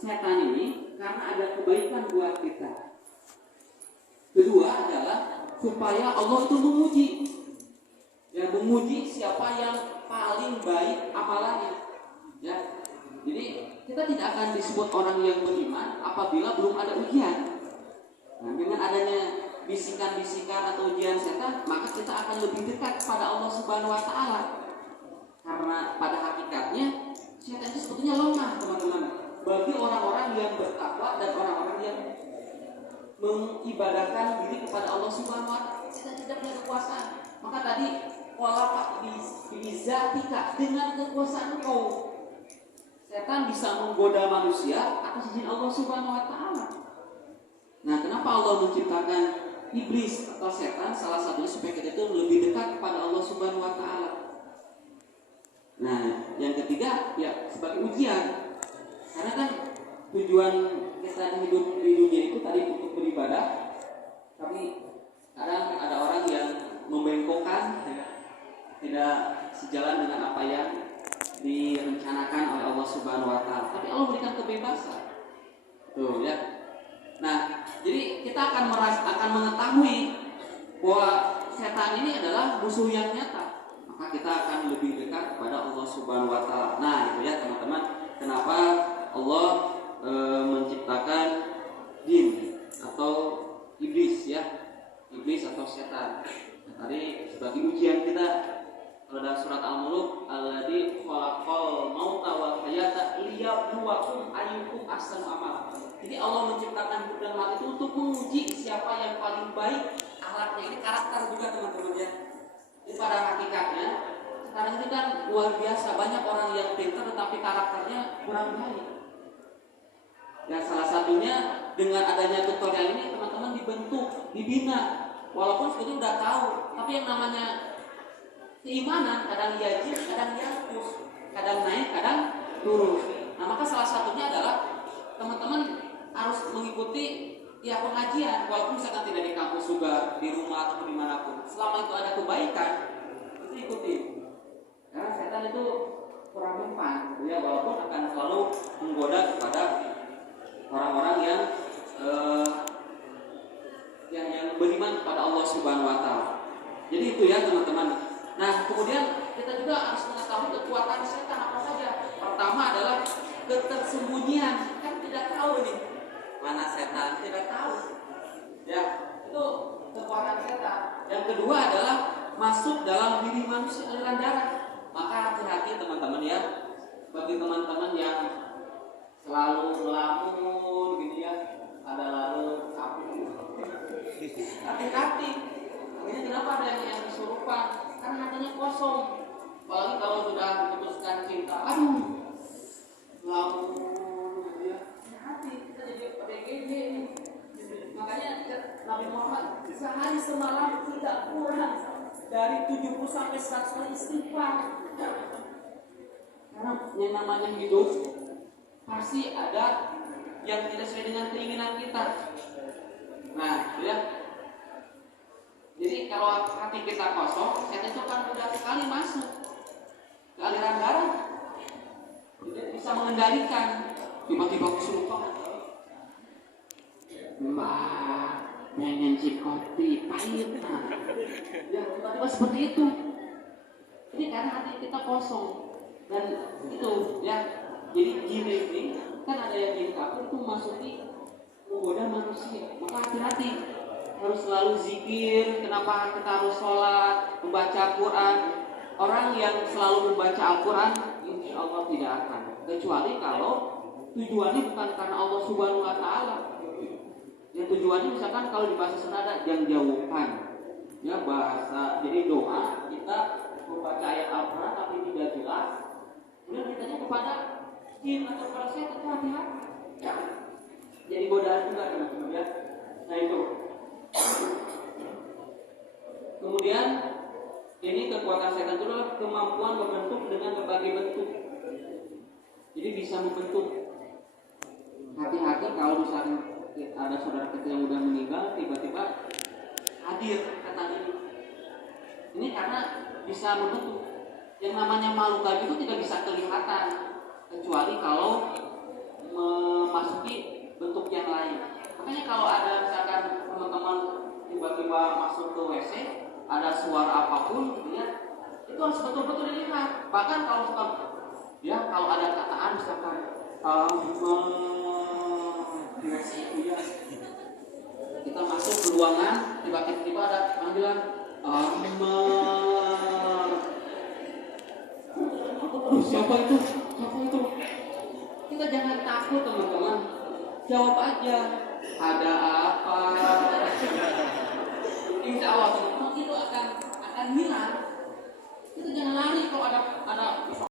setan ini karena ada kebaikan buat kita. Kedua adalah supaya Allah itu memuji. Yang memuji siapa yang paling baik amalannya. Ya. Jadi kita tidak akan disebut orang yang beriman apabila belum ada ujian. Nah, dengan adanya bisikan-bisikan atau ujian setan, maka kita akan lebih dekat kepada Allah Subhanahu wa taala. Karena pada hakikatnya setan itu sebetulnya lemah, teman-teman. Bagi orang-orang yang bertakwa dan orang-orang yang mengibadahkan diri kepada Allah Subhanahu wa taala, setan tidak punya kekuasaan. Maka tadi wala biizatika, dengan kekuasaan engkau. Setan bisa menggoda manusia atas izin Allah Subhanahu wa taala. Nah, kenapa Allah menciptakan iblis atau setan? Salah satunya supaya kita itu lebih dekat kepada Allah Subhanahu wa taala. Nah, yang ketiga ya sebagai ujian. Karena kan tujuan kita hidup di dunia itu tadi untuk beribadah. Tapi kadang ada orang yang membengkokkan, tidak sejalan dengan apa yang direncanakan oleh Allah Subhanahu wa taala. Tapi Allah berikan kebebasan. Tuh ya. Nah, jadi kita akan mengetahui bahwa setan ini adalah musuh yang nyata. Maka kita akan lebih dekat kepada Allah Subhanahu wa taala. Nah, itu ya teman-teman, kenapa Allah menciptakan jin atau iblis ya. Iblis atau setan. Tadi sebagai ujian kita. Kalau dalam surat Al-Mulk, alladzi khalaqal mauta wal hayata liyabluwakum ayyukum ahsanu amala. Jadi Allah menciptakan hidup dan mati itu untuk menguji siapa yang paling baik akhlaknya. Ini karakter juga teman-teman ya. Jadi pada hakikatnya sekarang ini kan luar biasa, banyak orang yang pintar tetapi karakternya kurang baik. Dan salah satunya dengan adanya tutorial ini teman-teman dibentuk, dibina. Walaupun sebetulnya udah tahu, tapi yang namanya keimanan kadang yajib, kadang yafus, kadang naik, kadang turun. Nah, maka salah satunya adalah teman-teman harus mengikuti ya pengajian, walaupun misalkan tidak di kampus juga, di rumah atau dimanapun. Selama itu ada kebaikan, itu ikuti. Karena setan itu kurang mempan, ya, walaupun akan selalu menggoda kepada orang-orang yang beriman kepada Allah Subhanahu wa taala. Jadi itu ya teman-teman. Nah, kemudian kita juga harus mengetahui kekuatan setan apa saja. Pertama adalah ketersembunyian. Kan tidak tahu nih mana setan, tidak tahu. Ya, itu kekuatan setan. Yang kedua adalah masuk dalam diri manusia, aliran darah. Maka hati-hati teman-teman ya. Bagi teman-teman yang selalu melamun gitu ya, ada lalu sapi. Hati-hati. Ini kenapa ada yang kesurupan? Karena hatinya kosong. Apalagi kalau sudah memutuskan cinta, lalu ya, hati kita jadi PGJ. Makanya Nabi Muhammad sehari semalam tidak kurang dari 70 sampai 100 kali istighfar. Karena yang namanya hidup pasti ada yang tidak sesuai dengan keinginan kita. Nah, ya. Jadi kalau hati kita kosong, setan itu akan mudah sekali masuk ke aliran darah. Jadi bisa mengendalikan. Tiba-tiba kesurupan. Mbak, pengen cip kopi, pahit. Ya, tiba-tiba seperti itu. Ini karena hati kita kosong. Dan itu ya. Jadi jin ini kan ada yang jin kafir itu masuki menggoda manusia. Maka hati-hati. Harus selalu zikir. Kenapa kita harus sholat, membaca Al-Quran? Orang yang selalu membaca Al-Quran insya Allah tidak akan, kecuali kalau tujuannya bukan karena Allah Subhanahu wa taala. Yang tujuannya misalkan kalau di bahasa senada yang jauhkan ya bahasa, jadi doa kita membaca ayat Al-Quran tapi tidak jelas, kemudian ditanya kepada jin atau kepada setan, hati-hati ya. Jadi godaan juga teman-teman ya. Nah itu. Kemudian ini kekuatan setan itu adalah kemampuan membentuk dengan berbagai bentuk. Jadi bisa membentuk. Hati-hati kalau misalnya ada saudara kita yang udah meninggal tiba-tiba hadir kata ini. Ini karena bisa membentuk. Yang namanya makhluk gaib itu tidak bisa kelihatan kecuali kalau Itu harus betul-betul dilihat. Bahkan kalau kalau ada kataan misalkan ya, kita masuk ke ruangan, tiba-tiba ada panggilan siapa itu? Siapa itu? Kita jangan takut teman-teman. Jawab aja. Ada apa? Insya Allah teman-teman itu akan hilang. Kita jangan lari kalau ada